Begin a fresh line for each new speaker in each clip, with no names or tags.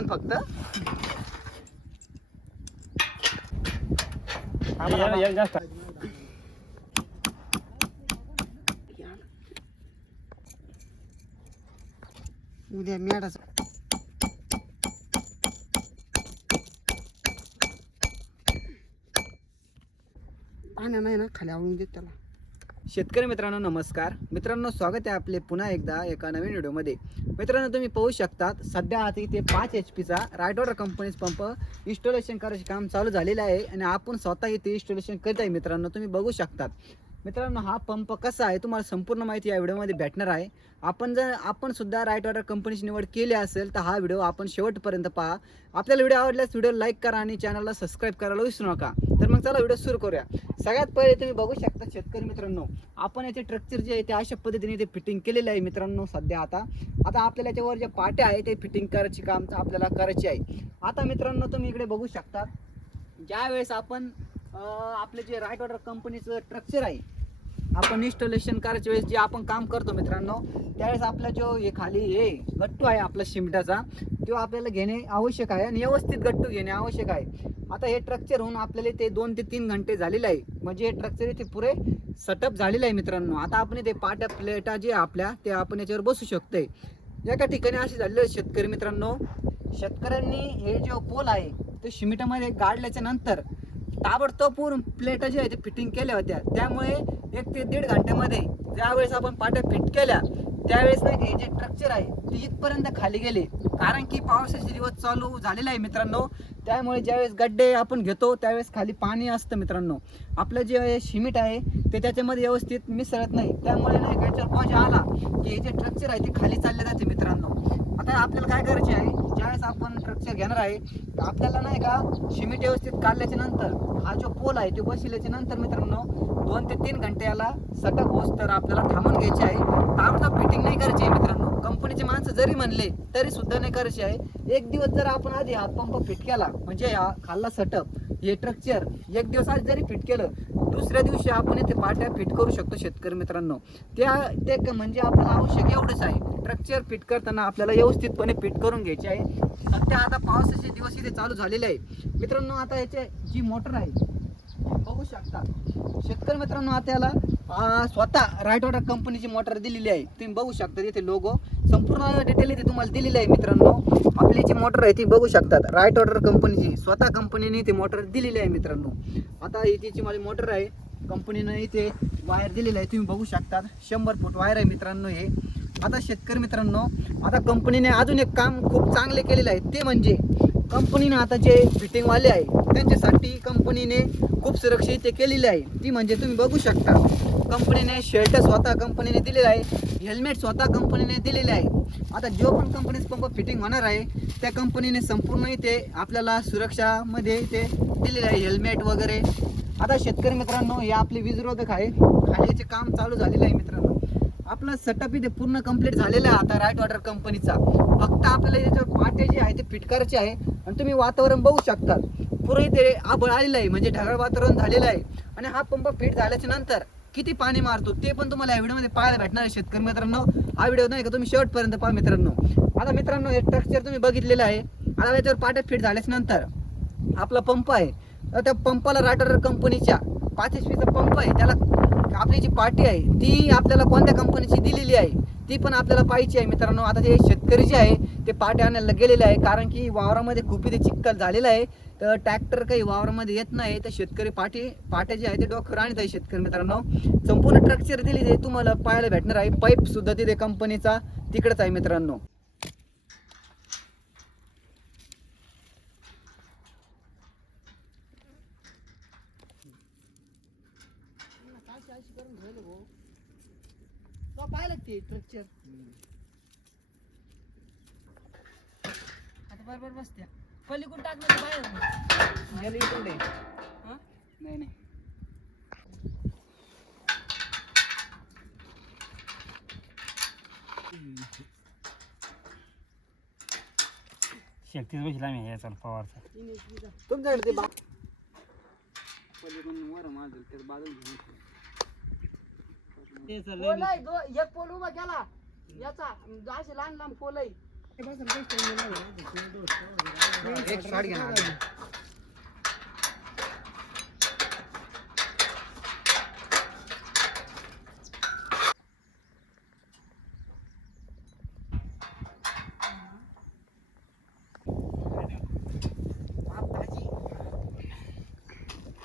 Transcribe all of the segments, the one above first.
फक्त.
जास्त.
उद्या मॅडाच पाण्या नाही ना खाली आवळून देत त्याला. शेतकरी मित्रांनो नमस्कार. मित्रांनो स्वागत आहे आपले पुन्हा एकदा एका नवीन व्हिडिओमध्ये. मित्रांनो तुम्ही पाहू शकतात सध्या आता इथे पाच एच पीचा राईट कंपनीज पंप इन्स्टॉलेशन करायचे काम चालू झालेलं आहे आणि आपण स्वतः इथे इन्स्टॉलेशन करत आहे मित्रांनो तुम्ही बघू शकतात. मित्रांनो हा पंप कसा आहे तुम्हाला संपूर्ण माहिती या व्हिडिओमध्ये भेटणार आहे. आपण जर आपण सुद्धा राईट ऑर्डर कंपनीची निवड केली असेल तर हा व्हिडिओ आपण शेवटपर्यंत पहा. आपल्याला व्हिडिओ आवडल्यास व्हिडिओ लाईक करा आणि चॅनलला सबस्क्राईब करायला विसरू नका. तर मग चला व्हिडिओ सुरू करूया. सगळ्यात पहिले तुम्ही बघू शकता शेतकरी मित्रांनो आपण याचे ट्रक्चर जे आहे ते अशा पद्धतीने ते फिटिंग केलेलं आहे मित्रांनो सध्या आता. आता आपल्याला याच्यावर जे पाट्या आहे ते फिटिंग करायची काम आपल्याला करायची आहे. आता मित्रांनो तुम्ही इकडे बघू शकता ज्यावेळेस आपण आपले जे राईट ऑर्डर कंपनीचं स्ट्रक्चर आहे आपण इन्स्टॉलेशन करायच्या वेळेस जे आपण काम करतो मित्रांनो त्यावेळेस आपला जो हे खाली हे गट्टू आहे आपला शिमटाचा तो आपल्याला घेणे आवश्यक आहे आणि व्यवस्थित गट्टू घेणे आवश्यक आहे. आता हे ट्रक्चर होऊन आपल्याला ते दोन ते तीन घंटे झालेलं आहे. म्हणजे हे ट्रक्चर इथे पुरे सेटअप झालेलं आहे मित्रांनो. आता आपण ते पाट्या प्लेटा जे आपल्या ते आपण याच्यावर बसू शकतोय. एका ठिकाणी असे झालेले शेतकरी मित्रांनो. शेतकऱ्यांनी हे जे पोल आहे ते शिमिटामध्ये गाडल्याच्या नंतर ताबडतोब पूर्ण प्लेट जे आहे ते फिटिंग केल्या होत्या. त्यामुळे एक ते दीड घंट्यामध्ये ज्यावेळेस आपण पाट्या फिट केल्या त्यावेळेस ना हे जे स्ट्रक्चर आहे ते इथपर्यंत खाली गेले. कारण की पावसाचे दिवस चालू झालेला आहे मित्रांनो. त्यामुळे ज्यावेळेस गड्डे आपण घेतो त्यावेळेस खाली पाणी असतं मित्रांनो. आपलं जे शिमिट आहे ते त्याच्यामध्ये व्यवस्थित मिसळत नाही. त्यामुळे ना का पाऊस आला की हे जे स्ट्रक्चर आहे ते खाली चालले जाते मित्रांनो. आता आपल्याला काय करायचे आहे? ज्यावेळेस आपण ट्रक्चर घेणार आहे आपल्याला नाही का शिमिट व्यवस्थित काढल्याच्या नंतर हा जो पोल आहे तो बसल्याच्या नंतर मित्रांनो दोन ते तीन घंटे याला सटक होस तर आपल्याला थांबून घ्यायचे आहे. ताबडतोब फिटिंग नाही करायची आहे मित्रांनो. कंपनीचे माणसं जरी म्हणले तरी सुद्धा नाही करायचे आहे. एक दिवस जर आपण आधी हा पंप फिट केला म्हणजे हा खाल्ला सटप हे स्ट्रक्चर एक दिवस आधी जरी फिट केलं दुसऱ्या दिवशी आपण इथे पाट्या फिट करू शकतो शेतकरी मित्रांनो. त्या ते म्हणजे आपल्याला आवश्यक एवढंच आहे. स्ट्रक्चर फिट करताना आपल्याला व्यवस्थितपणे फिट करून घ्यायचे आहे. सध्या आता पावसाचे दिवस इथे चालू झालेले आहे मित्रांनो आता याचे जी मोटर आहे बघू शकता. शेतकरी मित्रांनो आता याला स्वतः राईट वॉटर कंपनीची मोटर दिलेली आहे. तुम्ही बघू शकता इथे लोगो संपूर्ण डिटेल इथे तुम्हाला दिलेली आहे मित्रांनो. आपली जी मोटर आहे ती बघू शकतात. राईट ऑर्डर कंपनीची स्वतः कंपनीने ती मोटर दिलेली आहे मित्रांनो. आता इथे जी माझी मोटर आहे. कंपनीनं इथे वायर दिलेली आहे तुम्ही बघू शकतात. शंभर फूट वायर आहे मित्रांनो हे. आता शेतकरी मित्रांनो आता कंपनीने अजून एक काम खूप चांगले केलेलं आहे. ते म्हणजे कंपनीनं आता जे फिटिंगवाले आहे त्यांच्यासाठी कंपनीने खूप सुरक्षित ते केलेली आहे. ती म्हणजे तुम्ही बघू शकता. कंपनीने शर्ट स्वतः कंपनीने दिलेलं आहे हेल्मेट स्वतः कंपनीने दिलेले आहे. आता जो पण कंपनीस पंप फिटिंग होणार आहे त्या कंपनीने संपूर्ण इथे आपल्याला सुरक्षामध्ये ते दिलेलं आहे हेल्मेट वगैरे. आता शेतकरी मित्रांनो हे आपले वीजरोधक आहे. खाली याचे काम चालू झालेलं आहे मित्रांनो. आपला सेटअप इथे पूर्ण कंप्लीट झालेला आहे आता राईट वॉटर कंपनीचा फक्त आपल्याला याच्यावर पाटे जे आहे ते फिट करायचे आहे आणि तुम्ही वातावरण बघू शकता. पुरे इथे आबळ आलेलं आहे म्हणजे ढगाळ वातावरण झालेलं आहे. आणि हा पंप फिट झाल्याच्यानंतर किती पाणी मारतो ते पण तुम्हाला या व्हिडिओमध्ये पाहायला भेटणार आहे शेतकरी मित्रांनो. हा व्हिडिओ नाही का तुम्ही शेवटपर्यंत पहा मित्रांनो. आता मित्रांनो हे स्ट्रक्चर तुम्ही बघितलेलं आहे. आता याच्यावर पाट्या फिट झाल्याच्यानंतर आपला पंप आहे. तर त्या पंपाला रायटर कंपनीच्या पाच एच पीचा पंप आहे. त्याला आपली जी पार्टी आहे ती आपल्याला कोणत्या कंपनीची दिलेली आहे ती पण आपल्याला पाहिजे आहे. मित्रांनो आता ते शेतकरी जे आहे ते पाठी आणायला गेलेले आहे. कारण की वावरामध्ये खूप इथे चिक्कल झालेला आहे. तर ट्रॅक्टर काही वावरामध्ये येत नाही. तर शेतकरी पाठी पाट्या जे आहे ते डॉक्टर आणत आहे शेतकरी मित्रांनो. संपूर्ण स्ट्रक्चर दिली ते तुम्हाला पाहायला भेटणार आहे. पाईप सुद्धा तिथे कंपनीचा तिकडंच आहे मित्रांनो. पाहिलं ते स्ट्रक्चर आता बरोबर बसत्या. पलीकडून टाकलं बाहेर गेलं इकडे नाही नाही.
शक्तीच बसला आम्ही याचा पवारचा.
तुमच्याकडे ते बा पलीकडून वर माझं ते बाजूला घेऊन पोल आहे दो एक पोल उभा केला. याचा असे लहान लहान पोल आहे
एक शॉट घ्या ना.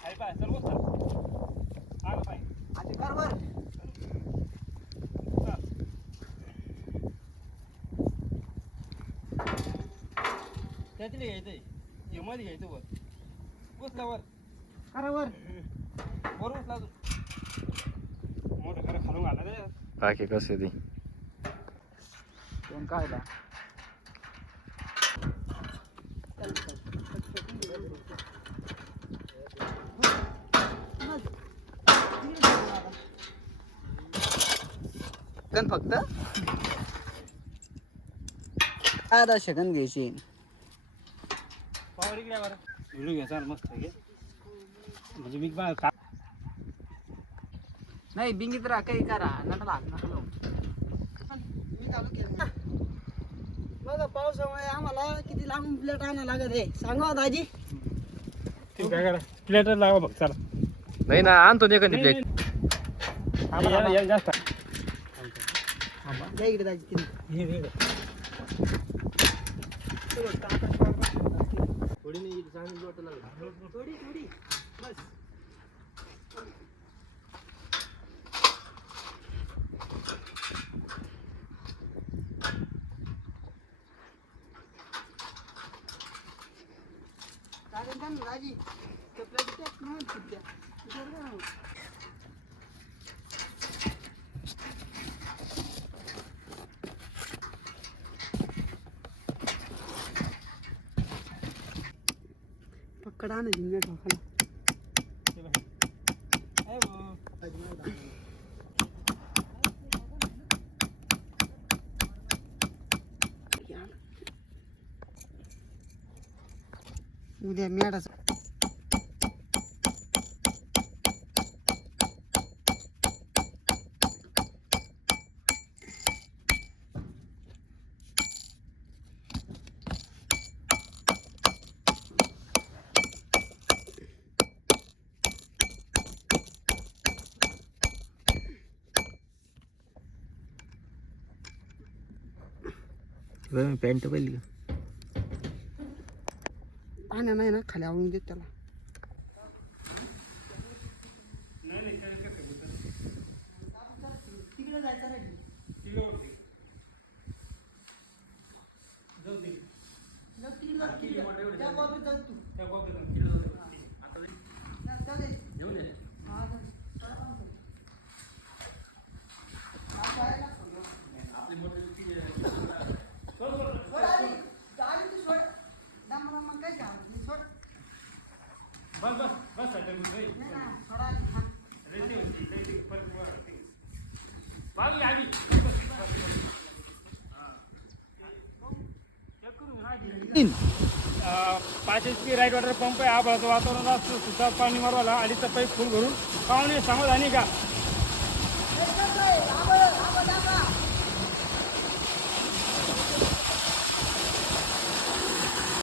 आहे पाय, चल बस चल. आलं पाय.
आधी कर वर.
चल. त्यातले घ्यायचंय हे मध्ये घ्यायचं वर. उचला वर.
करा वर.
वर उचला तू मोठं खरं खालून घाला रे.
बाकी कसे ते?
दोन काढला. फक्त? आता सेकंद घ्यायची.
पावर इकडे बरं. व्हिडिओ घ्या चाल मस्त घे म्हणजे मी बा का
नाही बिंगीत राहा काही करा. नका लावू. मी चालू केलं बघा पावसामुळे आम्हाला किती लांब प्लेट आणायला लागत आहे. सांगा हो दाजी.
काय करा. प्लेटर लावा बघ चला.
नाही ना आणतो ना एखादी
नाही,
प्लेट.
हे- हे- हे जास्त.
या इकडे दाजी
हे- हे-
चालेल का ना दाजी ते plate द्या, नाही द्या. बरोबर आहे. पकडा ना जिंगा ठोकाला
हे बघ. हे बघ.
उद्या मॅडाच
पॅन्ट पहिली
पाण्या नाही ना खाली आवळून देत त्याला तिकडे जायचं रे त्या बाजूला जाऊ तू. जा, जाऊ दे. हा, जा. हा, जायला. सोड आधी. आधी तू सोड. दम दम मग काय घ्या. मी सोड.
बस बस बस आता तू रे.
नाही ना, सोड आधी. हा.
रेडी होती, रेडी. परत वर. बाजूला आली. बस, बस, बस, बस. हा. चेक करून घे ना आधी. अं, पाच H P right water pump आहे. आभाळाचं वातावरण असतं. सुद्धा पाणी मारवाला अडीचचा पाईप फुल भरून. पाहुणे समाधानी का?